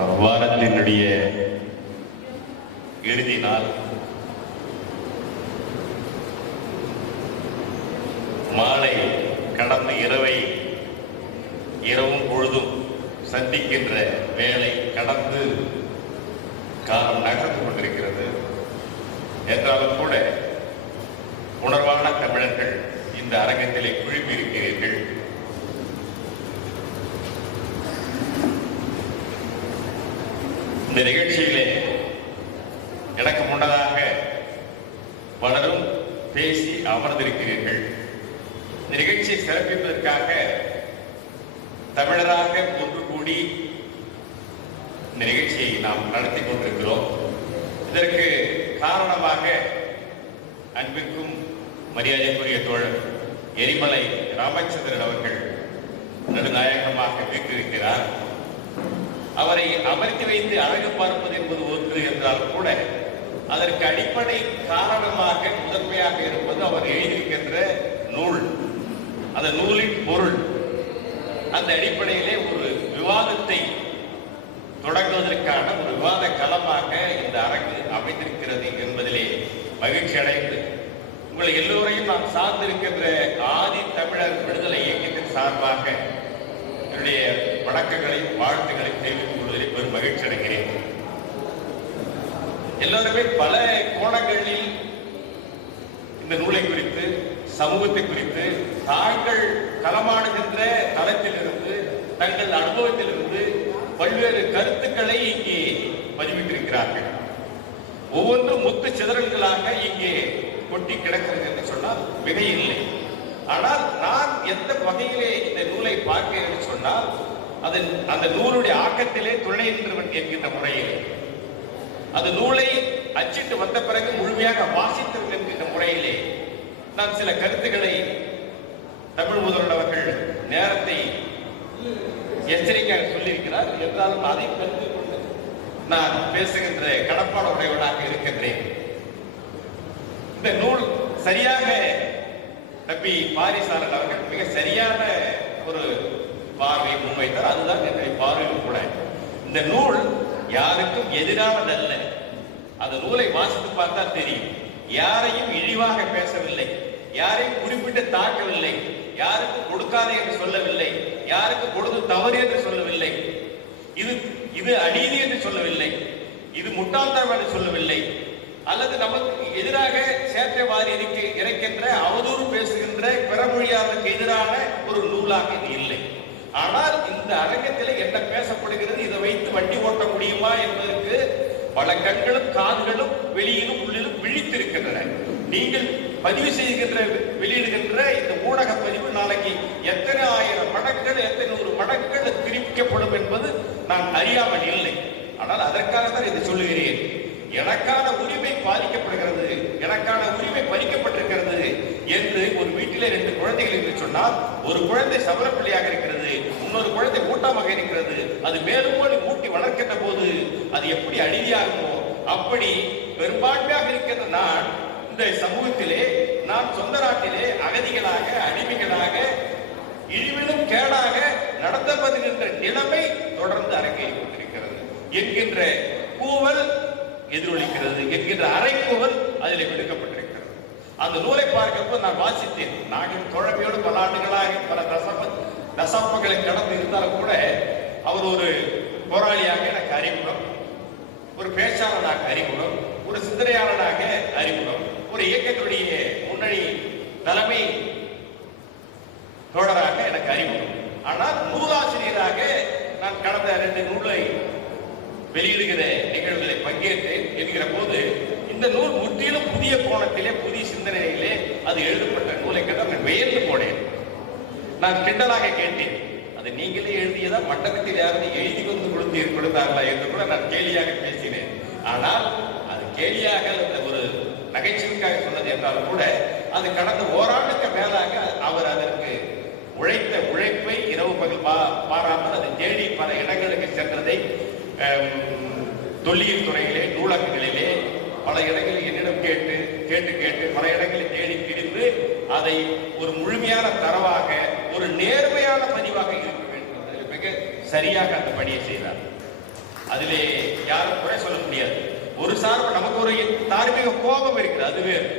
வாரத்தினுடைய இறுதி நாள் மாலை கடந்த இரவை இரவும் பொழுதும் சந்திக்கின்ற வேலை கடந்து காலம் நகர்ந்து கொண்டிருக்கிறது. என்றாலும் கூட உணர்வான தமிழர்கள் இந்த அரங்கத்திலே குழுப்பி இருக்கிறீர்கள் இந்த நிகழ்ச்சியிலே எனக்கு முன்னதாக பலரும் பேசி அமர்ந்திருக்கிறீர்கள். இந்த நிகழ்ச்சியை சிறப்பிப்பதற்காக தமிழராக ஒன்று கூடி இந்த நிகழ்ச்சியை நாம் நடத்தி கொண்டிருக்கிறோம். இதற்கு காரணமாக அன்பிற்கும் மரியாதைக்குரிய தோழர் எரிமலை ராமச்சந்திரன் அவர்கள் நடுநாயகமாக வீட்டிருக்கிறார் அவரை அமர்த்தி வைத்து அழகு பார்ப்பது என்பது ஒன்று என்றால் கூட அதற்கு அடிப்படை காரணமாக முதன்மையாக இருப்பது அவர் எழுதியிருக்கின்ற நூல். அந்த நூலின் பொருள். அந்த அடிப்படையிலே ஒரு விவாதத்தை தொடங்குவதற்கான ஒரு விவாத களமாக இந்த அரங்கு அமைந்திருக்கிறது என்பதிலே மகிழ்ச்சி அடைந்து உங்களை எல்லோரையும் நான் சார்ந்திருக்கின்ற ஆதி தமிழர் விடுதலை இயக்கத்தின் சார்பாக என்னுடைய வணக்கங்களையும் வாழ்த்துக்களையும் தெரிவித்துக் கொள்வதில் பெரும் மகிழ்ச்சி அடைகிறேன். எல்லோருமே பல கோணங்களில் இந்த நூலை குறித்து சமூகத்தை குறித்து தாங்கள் களமாடுகின்ற தளத்திலிருந்து தங்கள் அனுபவத்திலிருந்து பல்வேறு கருத்துக்களை இங்கே பதிவிட்டிருக்கிறார்கள். ஒவ்வொன்றும் முத்து சிதறல்களாக இங்கே கொட்டி கிடக்கிறது என்று சொன்னால் மிகையில்லை. ஆனால் நான் எந்த வகையிலே இந்த நூலை பார்க்கிறேன் என்று சொன்னால் அதன் அந்த நூலுடைய ஆக்கத்திலே துணை நின்றவன் என்கின்ற முறையில். அந்த நூலை அச்சிட்டு வந்த பிறகு முழுமையாக வாசித்தவன் என்கின்ற முறையிலே நான் சில கருத்துக்களை தமிழ் முதல்வர் அவர்கள் நேரத்தை எச்சரிக்கையாக சொல்லியிருக்கிறார். என்றாலும் அதை கருத்து கொண்டு நான் பேசுகின்ற கடப்பாட உடையவனாக இருக்கின்றேன். இந்த நூல் சரியாக தம்பி பாரிசாரன் அவர்கள் மிக சரியான ஒரு பார்வை முன்வைத்தார் அதுதான் என்னுடைய பார்வையும் கூட இந்த நூல் யாருக்கும் எதிரானதல்ல அந்த நூலை வாசித்து பார்த்தா தெரியும். யாரையும் இழிவாக பேசவில்லை. யாரையும் குறிப்பிட்டு தாக்கவில்லை. யாருக்கும் கொடுக்காது என்று சொல்லவில்லை. யாருக்கு கொடுத்து தவறு என்று சொல்லவில்லை. இது இது அநீதி என்று சொல்லவில்லை. இது முட்டாள்தனம் என்று சொல்லவில்லை. அல்லது நமக்கு எதிராக சேற்றவாரி வாரி இருக்கின்ற அவதூறு பேசுகின்ற பிறமொழியாளருக்கு எதிரான ஒரு நூலாக இது இல்லை. ஆனால் இந்த அரங்கத்தில் என்ன பேசப்படுகிறது? இதை வைத்து வண்டி ஓட்ட முடியுமா என்பதற்கு பல கண்களும் காதுகளும் வெளியிலும் உள்ளிலும் விழித்திருக்கின்றன. நீங்கள் பதிவு செய்கின்ற வெளியிடுகின்ற இந்த ஊடக பதிவு நாளைக்கு எத்தனை ஆயிரம் மடங்கள் எத்தனை நூறு மடங்கள் திரிக்கப்படும் என்பது நான் அறியாமல் இல்லை. ஆனால் அதற்காக தான் இதை சொல்லுகிறேன். எனக்கான உரிமை பாதிக்கப்படுகிறது. எனக்கான உரிமை பறிக்கப்பட்டிருக்கிறது என்று வீட்டில் ரெண்டு குழந்தைகள் என்று சொன்னால் ஒரு குழந்தை சபரப்பிள்ளையாக இருக்கிறது இன்னொரு குழந்தை ஊட்டமாக இருக்கிறது அது மேலும் மேலும் ஊட்டி வளர்க்கின்ற போது அது எப்படி அநீதியாகுமோ அப்படி பெரும்பான்மையாக இருக்கின்ற நான் இந்த சமூகத்திலே நான் சொந்த நாட்டிலே அகதிகளாக அடிமைகளாக இழிவிலும் கேடாக நடத்தப்படுகின்ற நிலைமை தொடர்ந்து அரங்கேறி கொண்டிருக்கிறது. என்கின்ற கூவல் எதிரொலிக்கிறது என்கின்ற அரைக்கூவல் அதில் விடுக்கப்பட்டிருக்கிறது. அந்த நூலை பார்க்கப்போ நான் வாசித்தேன். நாங்கள் குழந்தையோடு பல ஆண்டுகளாக பல தசப்ப தசமங்களை கடந்து இருந்தாலும் கூட அவர் ஒரு போராளியாக எனக்கு அறிமுகம் ஒரு பேச்சாளனாக அறிமுகம் ஒரு சிந்தனையாளனாக அறிமுகம் ஒரு இயக்கத்துடைய முன்னணி தலைமை தோழராக எனக்கு அறிமுகம். ஆனால் நூலாசிரியராக நான் கடந்த ரெண்டு நூலை வெளியிடுகிற நிகழ்வுகளை பங்கேற்றேன் என்கிற போது இந்த நூல் முற்றிலும் புதிய கோணத்திலே புதிய சிந்தனையிலே அது எழுதப்பட்ட நூலை. கேட்டால் நான் வியந்து போனேன். நான் கிண்டலாக கேட்டேன். அது நீங்களே எழுதியதா மண்டபத்தில் யாரும் எழுதி வந்து கொடுத்து கொடுத்தார்களா என்று கூட நான் கேலியாக பேசினேன். ஆனால் அது கேலியாக அந்த ஒரு நகைச்சுவைக்காக சொன்னது என்றாலும் கூட அது கடந்த ஓராண்டுக்கு மேலாக அவர் அதற்கு உழைத்த உழைப்பை இரவு பகல் பா பாராமல் அதை தேடி பல இடங்களுக்கு சென்றதை தொல்லியல் துறையிலே நூலகங்களிலே பல இடங்களில் என்னிடம் கேட்டு கேட்டு கேட்டு பல இடங்களில் தேடி திரிந்து அதை ஒரு முழுமையான தரவாக ஒரு நேர்மையான பதிவாக இருக்க வேண்டும். மிக சரியாக அந்த பணியை செய்தார். அதிலே யாரும் குறை சொல்ல முடியாது. ஒரு சார்பு நமக்கு ஒரு தார்மீக கோபம் இருக்குது அது வேறு.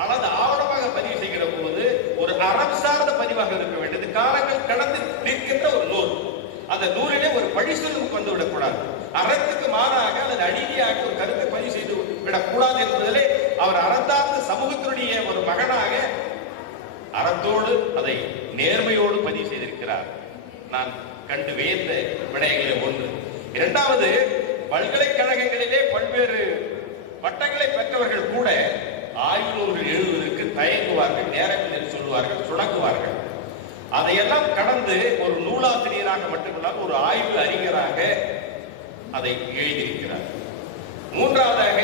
ஆனால் அது ஆவணமாக பதிவு செய்கிற போது ஒரு அறம் சார்ந்த பதிவாக இருக்க வேண்டியது காலங்கள் கடந்து நிற்கின்ற ஒரு நூல். அந்த நூலிலே ஒரு பழி சொல்லுக்கு வந்து விடக்கூடாது அறத்துக்கு மாறாக அல்லது அநீதியாக ஒரு கருத்தை பதிவு செய்து விடக்கூடாது என்பதிலே அவர் அறந்தார்ந்த சமூகத்தினுடைய ஒரு மகனாக அறத்தோடு அதை நேர்மையோடு பதிவு செய்திருக்கிறார். நான் கண்டு வியந்த விடயங்களில் ஒன்று. இரண்டாவது பல்கலைக்கழகங்களிலே பல்வேறு பட்டங்களை பெற்றவர்கள் கூட ஆய்வு எழுதுவதற்கு தயங்குவார்கள் நேரம் என்று சொல்லுவார்கள் சுணங்குவார்கள். அதையெல்லாம் கடந்து ஒரு நூலாசிரியராக மட்டுமல்லாமல் ஒரு ஆய்வு அறிஞராக அதை எழுதியிருக்கிறார். மூன்றாவதாக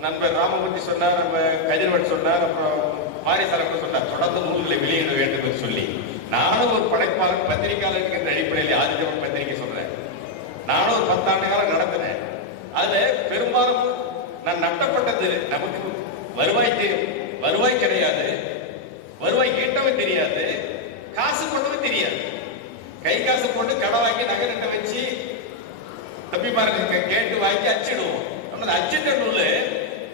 நண்பர் ராமமூர்த்தி சொன்னார் நம்ம கதிர்வன் சொன்னார் அப்புறம் மாரிசாரம் சொன்னார் தொடர்ந்து நூல்களை வெளியிட வேண்டும் என்று சொல்லி. நானும் ஒரு படைப்பாளர் பத்திரிகையாளர் என்கிற அடிப்படையில் ஆதித்தவன் பத்திரிகை சொல்றேன். நானும் ஒரு பத்தாண்டு காலம் நடத்தினேன். அதுல பெரும்பாலும் நான் நட்டப்பட்டது நமக்கு வருவாய் தெரியும் வருவாய் கிடையாது. வருவாய் ஈட்டவும் தெரியாது. காசு போட்டவும் தெரியாது. கை காசு போட்டு கடை வாங்கி நகை வச்சு தம்பிமார்களுக்கு கேட்டு வாங்கி அச்சிடுவோம். நம்ம அச்சிட்ட நூலு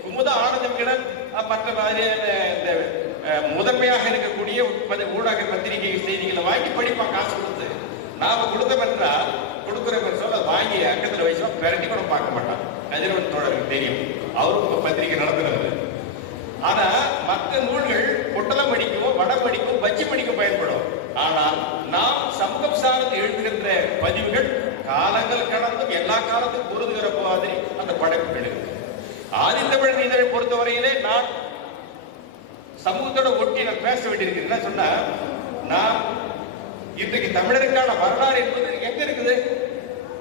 குமுத ஆனந்தம் கிடன் மற்ற மாதிரியான இந்த முதன்மையாக இருக்கக்கூடிய ஊடக பத்திரிகை செய்திகளை வாங்கி படிப்பான் காசு கொடுத்து. நாம கொடுத்தோம் என்றால் கொடுக்குற சொல்ல வாங்கி அக்கத்தில் வச்சு பிரட்டி கூட பார்க்க மாட்டான். கதிரவன் தோழருக்கு தெரியும். அவரும் இப்போ பத்திரிகை நடத்துறது ஆனா மற்ற நூல்கள் பொட்டலம் படிக்கும் வடம் படிக்கவும் பஜ்ஜி படிக்க பயன்படும். ஆனால் நாம் சமூகம் சார்ந்து எழுதுகின்ற பதிவுகள் காலங்கள் கடந்தும் எல்லா காலத்தும் பொருந்துகிற மாதிரி அந்த படைப்புகள் இருக்கு ஆதித்தமிழ் நீதரை பொறுத்தவரையிலே நான் சமூகத்தோட ஒட்டி நான் பேச வேண்டியிருக்கு என்ன சொன்னா நான் இன்றைக்கு தமிழருக்கான வரலாறு என்பது எங்க இருக்குது?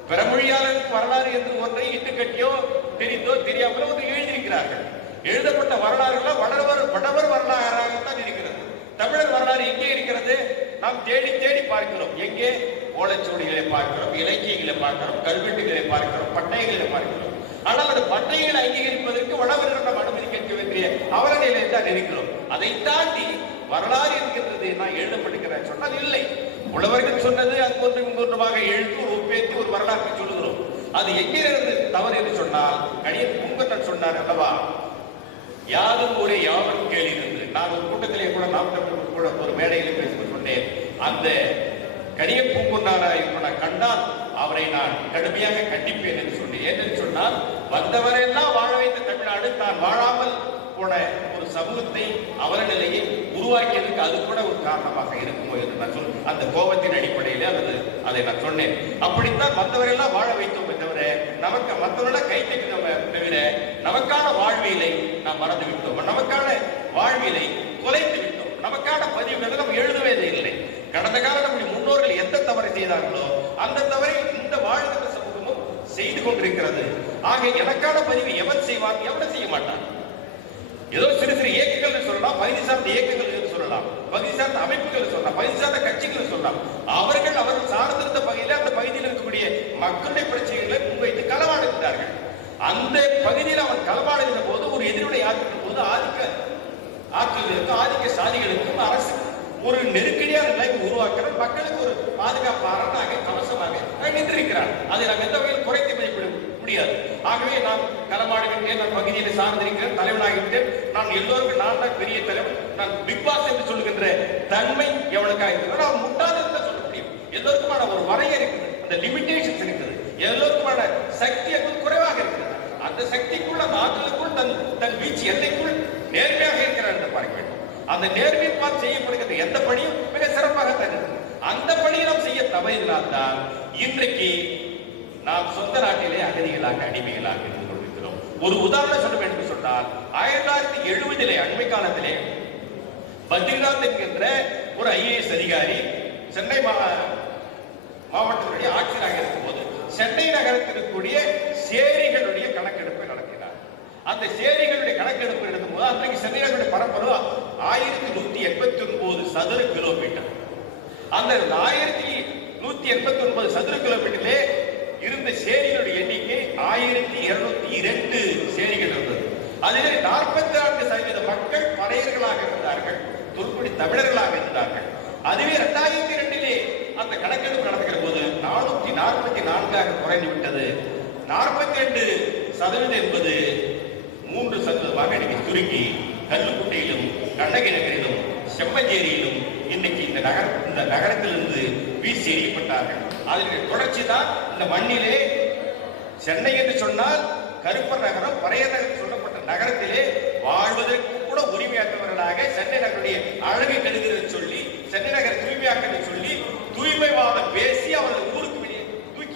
பிறமொழியாளருக்கு வரலாறு என்று ஒன்றை இட்டுக்கட்டியோ தெரிந்தோ தெரியாமலோ ஒன்று எழுதியிருக்கிறார்கள். எழுதப்பட்ட வரலாறுகள் வடவர் வடவர் வரலாறாகத்தான் இருக்கிறது. தமிழர் வரலாறு எங்கே இருக்கிறது? நாம் தேடி தேடி பார்க்கிறோம். எங்கே? ஓலைச்சுவடிகளை பார்க்கிறோம் இலக்கியங்களை பார்க்கிறோம் கல்வெட்டுகளை பார்க்கிறோம் பட்டயங்களை பார்க்கிறோம். ஆனால் அந்த பட்டயங்களை அங்கீகரிப்பதற்கு வடவர்கள் அனுமதி கேட்க வேண்டிய அவரநிலை தான் இருக்கிறோம். அதை தாண்டி வரலாறு இருக்கின்றது நான் எழுதப்படுகிறேன் சொன்னால் இல்லை. உழவர்கள் சொன்னது அங்கொன்று இங்கொன்றுமாக எழுத்து ஒரு ஒப்பேற்றி ஒரு வரலாற்றை சொல்லுகிறோம். அது எங்கிருந்து தவறு என்று சொன்னால் கணியன் பூங்கொன்றன் சொன்னார் அல்லவா? யாரும் ஒரே யாவரும் கேள்வி என்று நான் ஒரு கூட்டத்திலே கூட நாம் கூட ஒரு மேடையில் பேசி சொன்னேன் அந்த கரிய பூங்குன்னாரா இருப்பதை கண்டால் அவரை நான் கடுமையாக கண்டிப்பேன் என்று சொன்னேன். ஏனென்று சொன்னால் வந்தவரெல்லாம் வாழ வைத்த தமிழ்நாடு தான் வாழாமல் போன ஒரு சமூகத்தை அவர நிலையை உருவாக்கியதுக்கு அது கூட ஒரு காரணமாக இருக்குமோ என்று நான் சொல் அந்த கோபத்தின் அடிப்படையில் அல்லது அதை நான் சொன்னேன். அப்படித்தான் மற்றவரெல்லாம் வாழ வைத்தோமே தவிர நமக்கு மற்றவர்கள கை நம்ம தவிர நமக்கான வாழ்வியலை நாம் மறந்து விட்டோம். நமக்கான வாழ்வியலை குலைத்து விட்டோம். நமக்கான பதிவுகளை நம்ம எழுதவே இல்லை. கடந்த காலம் நம்முடைய முன்னோர்கள் எந்த தவறை செய்தார்களோ? அந்த தவறை இந்த வாழ்கிற சமூகமும் செய்து கொண்டிருக்கிறது. ஆக எனக்கான பதிவு எவன் செய்வான்? எவன் செய்ய மாட்டான். ஏதோ சிறு சிறு இயக்கங்கள் சொல்லலாம் பகுதி சார்ந்த இயக்கங்கள் என்று சொல்லலாம் பகுதி சார்ந்த அமைப்புகள் சொல்லலாம் பகுதி சார்ந்த கட்சிகள் சொல்லலாம். அவர்கள் அவர்கள் சார்ந்திருந்த பகுதியில் அந்த பகுதியில் இருக்கக்கூடிய மக்களுடைய பிரச்சனைகளை முன்வைத்து களவாடுகிறார்கள் அந்த பகுதியில் அவன் களவாடுகிற போது ஒரு எதிர்வினை ஆற்றுகிற போது ஆதிக்க ஆற்றல் இருக்கும் ஆதிக்க சாதிகள் ஒரு நெருக்கடியான நிலையை உருவாக்கிற மக்களுக்கு ஒரு பாதுகாப்பு அரணாக கவசமாக நின்றிருக்கிறார். அதை நாம் எந்த வகையில் குறைத்து மதிப்பிட முடியாது. ஆகவே நாம் களமாடுகின்றேன் நான் பகுதியில் சார்ந்திருக்கிறேன் தலைவனாகின்றேன் நான் எல்லோருக்கும் நான் தான் பெரிய தலைவன் நான் பிக் பாஸ் என்று சொல்லுகின்ற தன்மை எவனுக்காக இருக்கிறதோ நான் முட்டாத சொல்ல முடியும். எல்லோருக்குமான ஒரு வரைய இருக்குது அந்த லிமிடேஷன்ஸ் இருக்குது. எல்லோருக்குமான சக்தி என்பது குறைவாக இருக்கிறது. அந்த சக்திக்குள் அந்த ஆற்றலுக்குள் தன் தன் வீச்சு எல்லைக்குள் நேர்மையாக இருக்கிறார் என்று பார்க்க வேண்டும். அந்த நேர்மைப்பால் செய்யப்படுகிற எந்த பணியும் மிக சிறப்பாக தருகிறது அந்த பணியை நாம் செய்ய தவறினால்தான் இன்றைக்கு நாம் சொந்த நாட்டிலே அகதிகளாக அடிமைகளாக இருந்து கொண்டிருக்கிறோம். ஒரு உதாரணம் சொல்ல வேண்டும் என்று சொன்னால் ஆயிரத்தி தொள்ளாயிரத்தி எழுபதிலே அண்மை காலத்திலே பத்ரிநாத் என்கின்ற ஒரு ஐஏஎஸ் அதிகாரி சென்னை மா மாவட்டத்தினுடைய ஆட்சியராக இருக்கும் போது சென்னை நகரத்திற்குரிய சேரிகளுடைய கணக்கெடுப்பு அந்த சேரிகளுடைய கணக்கெடுப்பு எடுக்கும்போது அன்றைக்கு சென்னை பரப்பளவு ஆயிரத்தி நூத்தி எண்பத்தி ஒன்பது சதுர கிலோமீட்டர் அந்த ஆயிரத்தி நூத்தி எண்பத்தி ஒன்பது சதுர கிலோமீட்டரிலே இருந்த சேரிகளுடைய எண்ணிக்கை ஆயிரத்தி இருநூத்தி இரண்டு சேரிகள் இருந்தது. அதிலே நாற்பத்தி நான்கு சதவீத மக்கள் பறையர்களாக இருந்தார்கள். துருக்குடி தமிழர்களாக இருந்தார்கள். அதுவே இரண்டாயிரத்தி இரண்டிலே அந்த கணக்கெடுப்பு நடத்துகிற போது நானூத்தி நாற்பத்தி நான்காக குறைந்து விட்டது. நாற்பத்தி ரெண்டு சதவீதம் என்பது மூன்று சதவீதமாக இன்னைக்கு சுருங்கி கல்லுக்குட்டையிலும் கண்ணகி நகரிலும் செம்மஞ்சேரியிலும் இன்னைக்கு இந்த நகர இந்த நகரத்திலிருந்து வீசி எறியப்பட்டார்கள். அதனுடைய தொடர்ச்சி தான் இந்த மண்ணிலே சென்னை என்று சொன்னால் கருப்பர் நகரம் பழைய நகரம் சொல்லப்பட்ட நகரத்திலே வாழ்வதற்கு கூட உரிமையாற்றவர்களாக சென்னை நகருடைய அழகை கருகிறது சொல்லி சென்னை நகர தூய்மையாக்கன்னு சொல்லி தூய்மைவாதம் பேசி அவர்கள்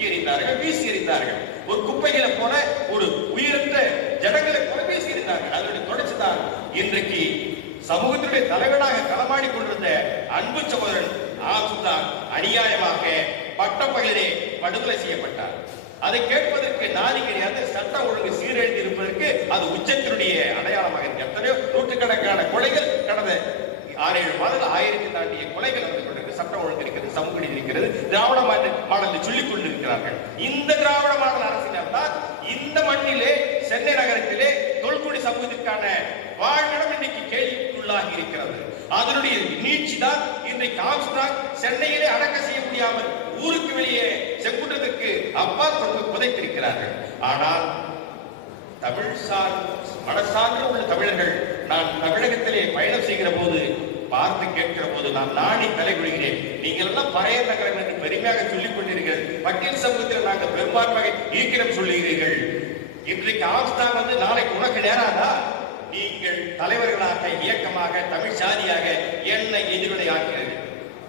தூக்கி எறிந்தார்கள் வீசி எறிந்தார்கள் ஒரு குப்பைகளை போல ஒரு உயிரற்ற ஜனங்களை போல வீசி எறிந்தார்கள் அதனுடைய தொடர்ச்சி தான் இன்றைக்கு சமூகத்தினுடைய தலைவனாக களமாடி கொண்டிருந்த அன்பு சகோதரன் ஆசுதான் அநியாயமாக பட்ட பட்டப்பகலிலே படுகொலை செய்யப்பட்டார். அதை கேட்பதற்கு நாதி கிடையாது சட்ட ஒழுங்கு சீரழிந்து இருப்பதற்கு அது உச்சத்தினுடைய அடையாளமாக இருக்கு. எத்தனையோ நூற்றுக்கணக்கான கொலைகள் கடந்த ஆறு ஏழு மாதங்கள் ஆயிரத்தி தாண்டிய கொலைகள் நடந்து சட்டம் ஒழுங்கு இருக்கிறது சமூக நீதி இருக்கிறது திராவிட மாடலில் சொல்லிக் கொண்டிருக்கிறார்கள். இந்த திராவிட மாடல் அரசினர் தான் இந்த மண்ணிலே சென்னை நகரத்திலே தொல்குடி சமூகத்திற்கான வாழ்விடம் இன்னைக்கு கேள்விக்குள்ளாகி இருக்கிறது. அதனுடைய நீட்சி தான் இன்றைக்கு ஆம்ஸ்டாங் சென்னையிலே அடக்க செய்ய முடியாமல் ஊருக்கு வெளியே செங்குன்றதற்கு அப்பா கொண்டு புதைத்திருக்கிறார்கள். ஆனால் தமிழ் சார் மனசார்ந்த உள்ள தமிழர்கள் நான் தமிழகத்திலே பயணம் செய்கிற போது பார்த்து கேட்கிற போது நான் நாடி தலைகுழுகிறேன். நீங்கள் எல்லாம் பழைய நகரம் என்று பெருமையாக சொல்லிக் கொண்டிருக்கிறது பட்டியல் சமூகத்தில் நாங்கள் பெரும்பான்மை ஈக்கிரம் சொல்லுகிறீர்கள். இன்றைக்கு ஆம்ஸ்டாங் வந்து நாளைக்கு உனக்கு நேராதா? நீங்கள் தலைவர்களாக இயக்கமாக தமிழ் சாதியாக என்னை எதிர்வினை ஆக்கிறது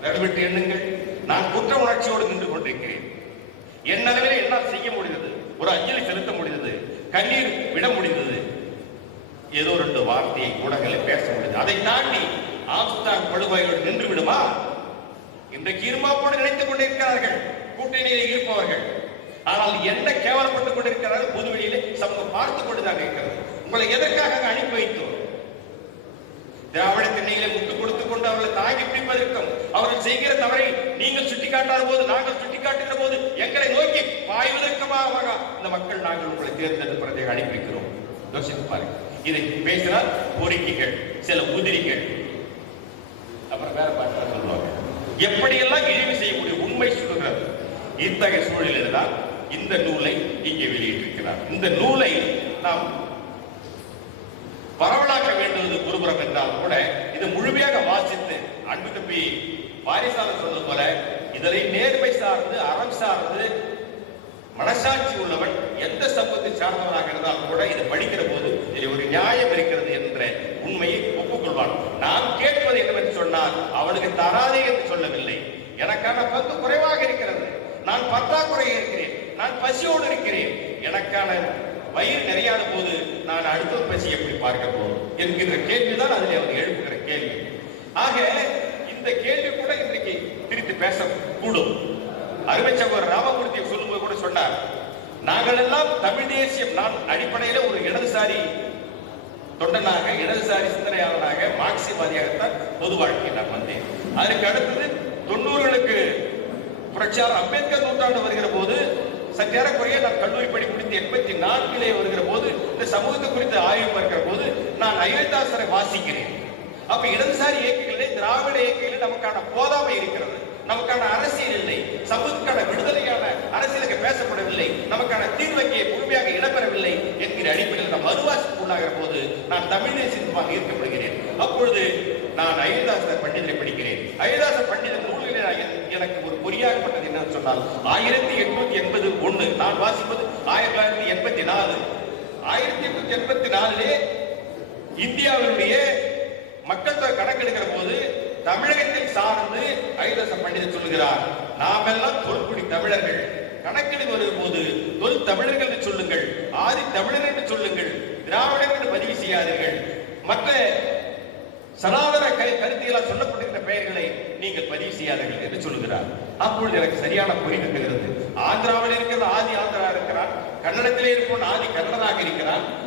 நடுவிட்டு எண்ணுங்கள். நான் குற்ற உணர்ச்சியோடு நின்று கொண்டிருக்கிறேன். என் அளவில் என்னால் செய்ய முடிந்தது? ஒரு அஞ்சலி செலுத்த முடிந்தது. கண்ணீர் விட முடிந்தது. ஏதோ ரெண்டு வார்த்தையை ஊடகங்களை பேச முடிந்தது. அதை தாண்டி ஆம்ஸ்டாங் படுகொலையோடு நின்று விடுமா? இன்றைக்கு இருமாப்போடு நினைத்துக் கொண்டிருக்கிறார்கள். கூட்டணியில் இருப்பவர்கள். ஆனால் என்ன கேவலப்பட்டுக் கொண்டிருக்கிறார்கள்? பொதுவெளியிலே சமூகம் பார்த்துக் கொண்டுதான் இருக்கிறது. உங்களை எதற்காக அனுப்பி வைத்தோம்? திராவிட திண்ணையிலே முட்டு கொடுத்துக் கொண்டு அவர்களை தாங்கி பிடிப்பதற்கும் அவர்கள் செய்கிற தவறை நீங்கள் சுட்டிக்காட்டாத போது நாங்கள் சுட்டிக்காட்டுகிற போது எங்களை நோக்கி பாய்வதற்குமாக இந்த மக்கள் நாங்கள் உங்களை தேர்ந்தெடுப்பதை அனுப்பி வைக்கிறோம். யோசித்து இதை பேசினால் கோரிக்கைகள் சில உதிரிகள் அப்புறம் வேற பாட்டு சொல்லுவாங்க எப்படியெல்லாம் இழிவு செய்யக்கூடிய உண்மை சொல்கிறது இத்தகைய சூழலில் தான் இந்த நூலை இங்கே வெளியிட்டிருக்கிறார். இந்த நூலை நாம் பரவலாக்க வேண்டுவது ஒருபுறம் என்றால் கூட இது முழுமையாக வாசித்து அன்பு தம்பி வாரிசாளர் சொன்னது போல இதனை நேர்மை சார்ந்து அறம் சார்ந்து மனசாட்சி உள்ளவன் எந்த சமூகத்தை சார்ந்தவனாக இருந்தாலும் கூட இதை படிக்கிற போது இதில் ஒரு நியாயம் இருக்கிறது என்ற உண்மையை சொல்வான் நாம் கேட்பது என்னவென்று சொன்னால் அவனுக்கு தராதே என்று சொல்லவில்லை. எனக்கான பங்கு குறைவாக இருக்கிறது. நான் பற்றாக்குறை இருக்கிறேன். நான் பசியோடு இருக்கிறேன். எனக்கான வயிறு நிறையாத போது நான் அடுத்த பசி எப்படி பார்க்க போறோம் என்கின்ற கேள்விதான் அதில் அவர் எழுப்புகிற கேள்வி. ஆக இந்த கேள்வி கூட இன்றைக்கு திருத்தி பேசக்கூடும். அருமை சகோதரர் ராமமூர்த்தி சொல்லும்போது கூட சொன்னார் நாங்கள் எல்லாம் தமிழ் தேசியம். நான் அடிப்படையில ஒரு இடதுசாரி தொண்டனாக இடதுசாரி சிந்தனையாளனாக மார்க்சியவாதியாகத்தான் பொது வாழ்க்கையில் நான் வந்தேன். அதற்கு அடுத்தது தொண்ணூறுகளுக்கு புரட்சியாளர் அம்பேத்கர் நூற்றாண்டு வருகிற போது சற்றேறக்குறைய நான் கல்லூரி படி முடித்து எண்பத்தி நான்கிலே வருகிற போது இந்த சமூகத்தை குறித்து ஆய்வு பார்க்கிற போது நான் அயோத்தாசரை வாசிக்கிறேன். அப்ப இடதுசாரி இயக்கங்களிலே திராவிட இயக்கங்களில் நமக்கான போதாமை இருக்கிறது. நமக்கான அரசியல் இல்லை. சமூகத்துக்கான விடுதலையான அரசியலுக்கு பேசப்படவில்லை. நமக்கான தீர்வைக்கு முழுமையாக இடம்பெறவில்லை என்கிற அடிப்படையில் நாம் மறுவாசிக்கு உள்ளாகிற போது நான் தமிழ் சிந்தமாக ஈர்க்கப்படுகிறேன். அப்பொழுது நான் அயோத்தாச பண்டிதரை படிக்கிறேன். அயோத்தாச பண்டிதர் நூல்களில் எனக்கு ஒரு பொறியாகப்பட்டது என்னன்னு சொன்னால் ஆயிரத்தி எட்நூத்தி எண்பது ஒண்ணு நான் வாசிப்பது ஆயிரத்தி தொள்ளாயிரத்தி எண்பத்தி நாலு. ஆயிரத்தி எட்நூத்தி எண்பத்தி நாலுலே இந்தியாவினுடைய மக்கள் தொகை கணக்கெடுக்கிற போது தமிழகத்தை சார்ந்து ஐதச பண்டிதர் சொல்லுகிறார் நாமெல்லாம் தொல்குடி தமிழர்கள். கணக்கெடுக்க வரும் போது தொல் தமிழர்கள் என்று சொல்லுங்கள் ஆதி தமிழர் என்று சொல்லுங்கள் திராவிடர் என்று பதிவு செய்யாதீர்கள். மற்ற சனாதன கரு- கருத்தியலால் சொல்லப்பட்டிருக்கிற பெயர்களை நீங்கள் பதிவு செய்யாதீர்கள் என்று சொல்லுகிறார். அப்பொழுது எனக்கு சரியான புரிதல் இருக்கிறது ஆந்திராவில் இருக்கிற ஆதி ஆந்திரா இருக்கிறான் கன்னடத்திலே இருப்பவன் ஆதி கன்னடாக இருக்கிறான்.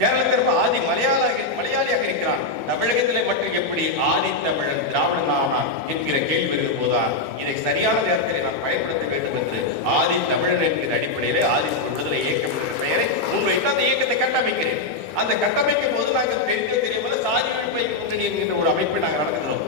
கேரளத்திற்கு ஆதி மலையாள மலையாளியாக இருக்கிறான். தமிழகத்திலே மட்டும் எப்படி ஆதி தமிழன் திராவிடனானான் என்கிற கேள்வி வருகிற போதுதான் இதை சரியான நேரத்தில் நாம் பயன்படுத்த வேண்டும் என்று ஆதி தமிழன் என்கிற அடிப்படையிலே ஆதி விடுதலை இயக்கம் என்ற பெயரை முன்வைத்து அந்த இயக்கத்தை கட்டமைக்கிறேன். அந்த கட்டமைக்கும் போது நாங்கள் தெரிந்தோ தெரியாமல் சாதி ஒழிப்பை முன்னணி என்கின்ற ஒரு அமைப்பை நாங்கள் நடத்துகிறோம்.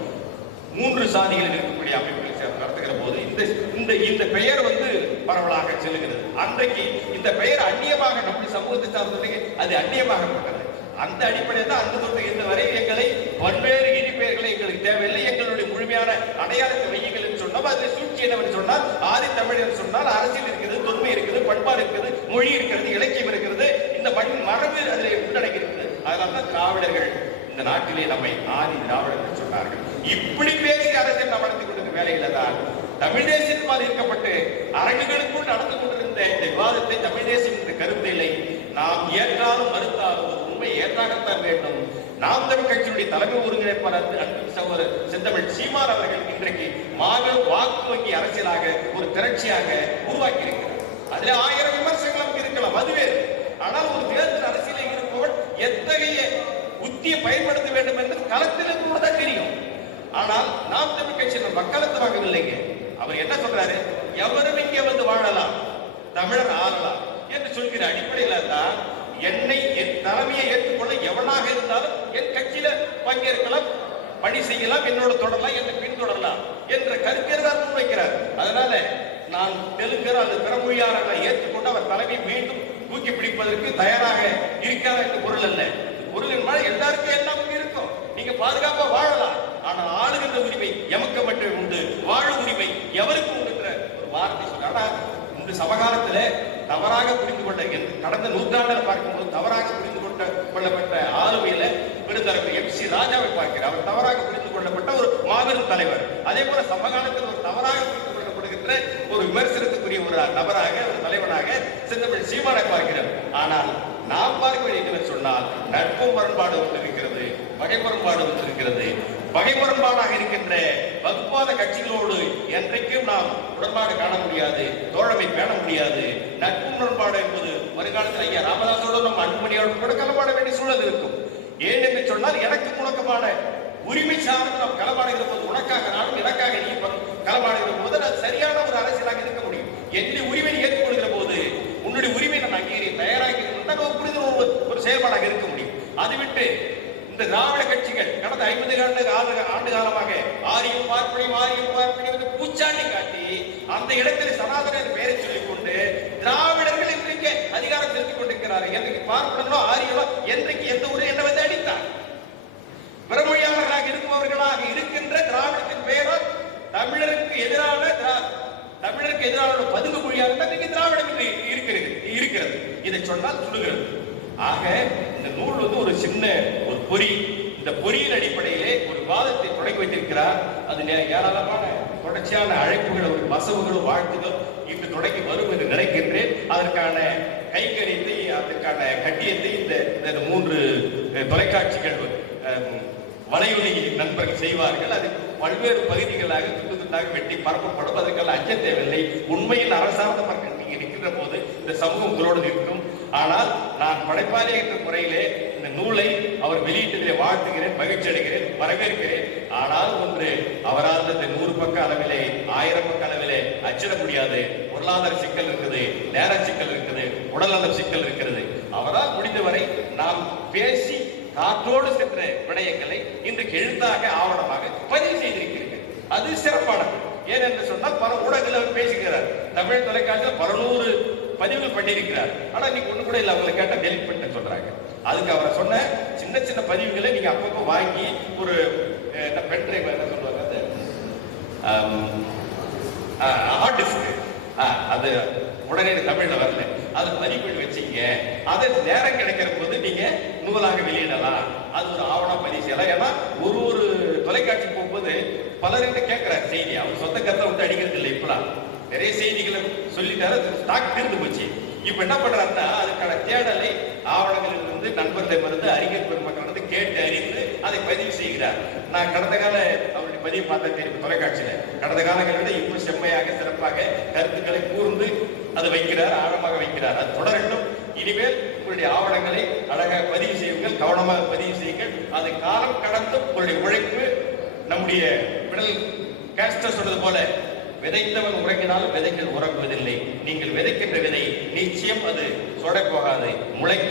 மூன்று சாதிகளில் இருக்கக்கூடிய அமைப்புகளை சேர்ந்து நடத்துகிற இந்த இந்த இந்த பெயர் வந்து பரவலாக செல்லுகிறது. அன்றைக்கு இந்த பெயர் அந்நியமாக நம்முடைய சமூகத்தை சார்ந்தது அது அந்நியமாகப்பட்டது அந்த அடிப்படையில் தான் அந்த தொட்டு இந்த வரை எங்களை பல்வேறு இனி பெயர்களை எங்களுக்கு தேவையில்லை. எங்களுடைய முழுமையான அடையாளத்தை வையுங்கள் என்று சொன்னோம். அதில் சூழ்ச்சி என்னவென்று சொன்னால் ஆதி தமிழ் என்று சொன்னால் அரசியல் இருக்கிறது தொன்மை இருக்குது பண்பாடு இருக்கிறது மொழி இருக்கிறது இலக்கியம் இருக்கிறது. இந்த மண் மரபு அதில் உள்ளடங்கி இருக்கிறது அதனால தான் திராவிடர்கள் இந்த நாட்டிலே நம்மை ஆதி திராவிடர்கள் சொன்னார்கள். இப்படி பேசி அரசியல் நடத்தி கொண்டிருந்த வேலையில தான் தமிழ் தேசியத்தினால் இருக்கப்பட்டு அரங்குகளுக்குள் நடந்து கொண்டிருந்த இந்த விவாதத்தை தமிழ் தேசியம் என்ற கருத்திலை நாம் ஏற்றாலும் மறுத்தாலும் ஒரு உண்மை ஏற்றாகத்தான் வேண்டும். நாம் தமிழ் கட்சியினுடைய தலைமை ஒருங்கிணைப்பாளர் அன்பு சகோதரர் செந்தமிழ் சீமான் அவர்கள் இன்றைக்கு மாபெரும் வாக்கு வங்கி அரசியலாக ஒரு திரட்சியாக உருவாக்கி இருக்கிறார் ஆயிரம் விமர்சனங்கள் நமக்கு இருக்கலாம் அதுவே ஆனால் ஒரு தேர்தல் அரசியலில் இருப்பவன் எத்தகைய உத்தியை பயன்படுத்த வேண்டும் என்று களத்திலிருந்து இருக்கும்போது தான் தெரியும். ஆனால் நாம் தமிழ் கட்சியினர் மக்களுக்கு வாங்கவில்லைங்க. அவர் என்ன சொல்றாரு? எவரும் இங்கே வந்து வாழலாம் தமிழர் ஆளலாம் என்று சொல்கிற அடிப்படையில் தான் என்னை என் தலைமையை ஏற்றுக்கொள்ள எவனாக இருந்தாலும் என் கட்சியில பங்கேற்கலாம் பணி செய்யலாம் என்னோட தொடரலாம் என்னை பின்தொடரலாம் என்ற கருத்தை தான் முன்வைக்கிறார். அதனால நான் தெலுங்கர் அல்லது பிறமொழியாளர்களை ஏற்றுக்கொண்டு அவர் தலைமை மீண்டும் தூக்கி பிடிப்பதற்கு தயாராக இருக்கிறார் என்று பொருள் அல்ல. பொருள் என்பால் எல்லாருக்கும் எல்லாம் இருக்கும். நீங்க பாதுகாப்பா வாழலாம். ஆனால் ஆளுகின்ற உரிமை எமக்கு மட்டும் உண்டு. வாழும் உரிமை எவருக்கு உண்டுன்ற ஒரு வார்த்தை சொல்றாங்க இன்று சமகாலத்தில் தவறாக புரிந்து கொண்ட கடந்த நூற்றாண்டில் பார்க்கும்போது தவறாக புரிந்து கொண்ட கொள்ளப்பட்ட ஆளுமையில பெருந்தலைவர் எம் சி ராஜாவை பார்க்கிறார். அவர் தவறாக புரிந்து கொள்ளப்பட்ட ஒரு மாபெரும் தலைவர். அதே போல சமகாலத்தில் ஒரு தவறாக புரிந்து கொள்ளப்படுகின்ற ஒரு விமர்சனத்துக்குரிய ஒரு நபராக ஒரு தலைவனாக செந்தமிழ் சீமானை பார்க்கிறார் ஆனால் நாம் பார்க்க வேண்டிய சொன்னால் நட்பு முரண்பாடு ஒன்று இருக்கிறது வகை முரண்பாடு ஒன்று இருக்கிறது பகை இருக்கின்ற வகுப்பாத கட்சிகளோடு என்றைக்கும் நாம் உடன்பாடு காண முடியாது தோழமை பேண முடியாது. நட்பு முரண்பாடு என்பது வருங்காலத்தில் ஐயா ராமதாசோடு நம்ம அன்புமணியோடு கூட கலப்பாட வேண்டிய சூழல் இருக்கும். ஏன் என்று சொன்னால் எனக்கு முழக்கமான உரிமை சார்ந்து நாம் களமாடுகிற போது உனக்காக நானும் எனக்காக நீ ப- களமாடுகிற போது அது சரியான ஒரு அரசியலாக இருக்க முடியும். என்னுடைய உரிமையை ஏற்றுக்கொள்கிற போது உன்னுடைய உரிமை நான் அங்கீகரி தயாராக ஒரு புரிதல் ஒரு செயல்பாடாக இருக்க முடியும். அது விட்டு இந்த திராவிட கட்சிகள் கடந்த ஐம்பது ஆண்டு ஆண்டு காலமாக ஆரியம் பார்ப்பனியம் ஆரியம் பார்ப்பனியம் வந்து பூச்சாண்டி காட்டி அந்த இடத்தில் சனாதனர் பெயரை சொல்லிக் கொண்டு திராவிடர்கள் இன்றைக்கு அதிகாரம் செலுத்திக் கொண்டிருக்கிறார்கள். என்றைக்கு பார்ப்பனோ ஆரியனோ என்றைக்கு எந்த ஊரை என்ன வந்து அடித்தார்? பிறமொழியாளர்களாக இருப்பவர்களாக இருக்கின்ற திராவிடத்தின் பெயரால் தமிழருக்கு எதிரான திரா- தமிழருக்கு எதிரான பதுங்கு மொழியாக தான் திராவிடம் இருக்கிறது இருக்கிறது. இதை சொன்னால் சொல்லுகிறது ஆக இந்த நூல் வந்து ஒரு சின்ன ஒரு பொறி. இந்த பொறியின் அடிப்படையிலே ஒரு வாதத்தை தொடங்கி வைத்திருக்கிறார். அது ஏராளமான தொடர்ச்சியான அழைப்புகள் ஒரு வசவுகளும் வாழ்த்துகள் இன்று தொடங்கி வரும் என்று நினைக்கின்றேன். அதற்கான கைகரியத்தை அதற்கான கட்டியத்தை இந்த இந்த மூன்று தொலைக்காட்சிகள் அஹ், வலையொலி நண்பர்கள் செய்வார்கள். அது பல்வேறு பகுதிகளாக துண்டு துண்டாக வெட்டி பரப்பப்படும். அதற்கெல்லாம் அஞ்ச தேவையில்லை. உண்மையில் அரசார்ந்த மக்கள் நீங்க நிற்கின்ற போது இந்த சமூகம் உங்களோடு நிற்கும். ஆனால் நான் படைப்பாளி என்ற முறையிலே இந்த நூலை அவர் வெளியிட்டதிலே வாழ்த்துகிறேன் மகிழ்ச்சி அடைகிறேன் வரவேற்கிறேன். ஆனால் ஒன்று அவரால் இந்த நூறு பக்க அளவிலே ஆயிரம் பக்க அளவிலே அச்சிட முடியாது. பொருளாதார சிக்கல் இருக்குது நேர சிக்கல் இருக்குது உடல்நல சிக்கல் இருக்கிறது. அவரால் முடிந்தவரை நாம் பேசி காற்றோடு சென்ற விடயங்களை இன்றைக்கு எழுத்தாக ஆவணமாக பதிவு செய்திருக்கிறீர்கள் அது சிறப்பானது. ஏனென்று சொன்னால் பல ஊடகங்கள் அவர் பேசுகிறார். தமிழ் தொலைக்காட்சியில் பல நூறு பதிவுகள் பண்ணியிருக்கிறார். ஆனா இன்னைக்கு ஒண்ணு கூட இல்லை அவங்களை கேட்டா டெலிட் பண்ண சொல்றாங்க. அதுக்கு அவரை சொன்ன சின்ன சின்ன பதிவுகளை நீங்க அப்பப்போ வாங்கி ஒரு பென் டிரைவ் என்ன சொல்லுவாங்க அது? ஹார்ட் டிஸ்க் அது உடனே தமிழ்ல வரல. அது பதிவு பண்ணி வச்சீங்க. அதை நேரம் கிடைக்கிற போது நீங்க நூலாக வெளியிடலாம். அது ஒரு ஆவணம் பதிவு செய்யலாம். ஏன்னா ஒரு ஒரு தொலைக்காட்சி போகும்போது பலர் என்ன கேட்கிறார் செய்தி. அவர் சொந்த கருத்தை விட்டு அடிக்கிறது இல்லை இப்பெல்லாம். நிறைய செய்திகளை சொல்லிட்டாரு ஸ்டாக் தீர்ந்து போச்சு. இப்ப என்ன பண்றாருன்னா அதுக்கான தேடலை ஆவணங்களில் இருந்து நண்பர்களை மருந்து அறிஞர் பெருமக்கள் வந்து கேட்டு அறிந்து அதை பதிவு செய்கிறார். நான் கடந்த கால அவருடைய பதிவு பார்த்த தெரியும் தொலைக்காட்சியில. கடந்த காலங்களில் இப்போ செம்மையாக சிறப்பாக கருத்துக்களை கூர்ந்து அது வைக்கிறார் ஆழமாக வைக்கிறார். அது தொடரட்டும். இனிமேல் உங்களுடைய ஆவணங்களை அழகாக பதிவு செய்யுங்கள் கவனமாக பதிவு செய்யுங்கள். அது காலம் கடந்து உங்களுடைய உழைப்பு நம்முடைய விடல் கேஸ்டர் சொன்னது போல விதைத்தவன் உறங்கினால் விதைகள் உறங்குவதில்லை. நீங்கள் விதைக்கின்ற விதை நிச்சயம் அது சொடை போகாது முளைக்கும்